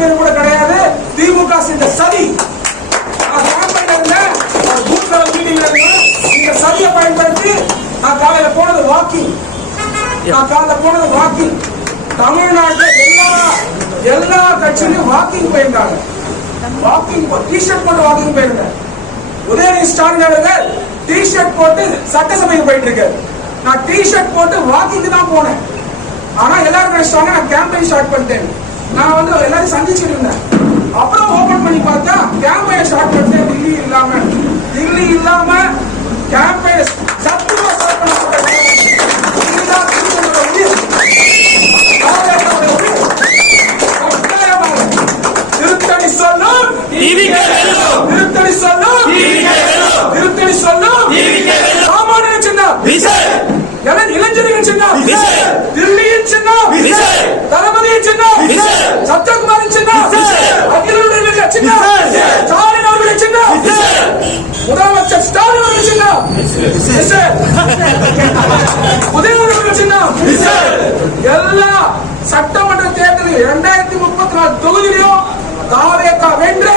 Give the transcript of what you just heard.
சதவீதம் கூட கிடையாது. திமுக செஞ்ச சதி. இந்த சதியை பயன்படுத்தி நான் காலையில போனது வாக்கிங். தமிழ்நாட்டில் எல்லா கட்சியிலும் வாக்கிங் போயிருந்தாங்க. வாக்கிங் டி-ஷர்ட் போட்டு வாக்கிங் போயிருந்தேன். உதயநிதி ஸ்டாலின் அவர்கள் டி-ஷர்ட் போட்டு சட்டசபைக்கு போயிட்டு இருக்காரு. நான் டி-ஷர்ட் போட்டு வாக்கிங் தான் போனேன். ஆனா எல்லாரும் நினைச்சாங்க நான் கேம்பெயின் ஸ்டார்ட் பண்ணிட்டேன். நான் வந்து எல்லாரும் சந்திச்சுட்டு இருந்தேன். அப்புறம் ஓபன் பண்ணி பார்த்தா கேம்பெயின் ஸ்டார்ட் பண்ணிட்டேன். டில்லி இல்லாம கேம்பெயின் சத்துவ ஸ்டார்ட் பண்ண திருத்தணி சொல்லும் சாமானிய சின்னம், இளைஞர்கள் சின்னம், தில்லியின் சின்னம், தளபதியின் சின்னம், சத்யகுமாரின் சின்னம், அகிலுடைய சின்னம், ஸ்டாலின் அவர்களுடைய சின்னம், முதலமைச்சர் ஸ்டாலின் அவர்கள் சின்னம், உதயநிதி சின்னம். எல்லா சட்டமன்ற தேர்தலில் 2034 தொகுதியிலும் தாவேகா வென்று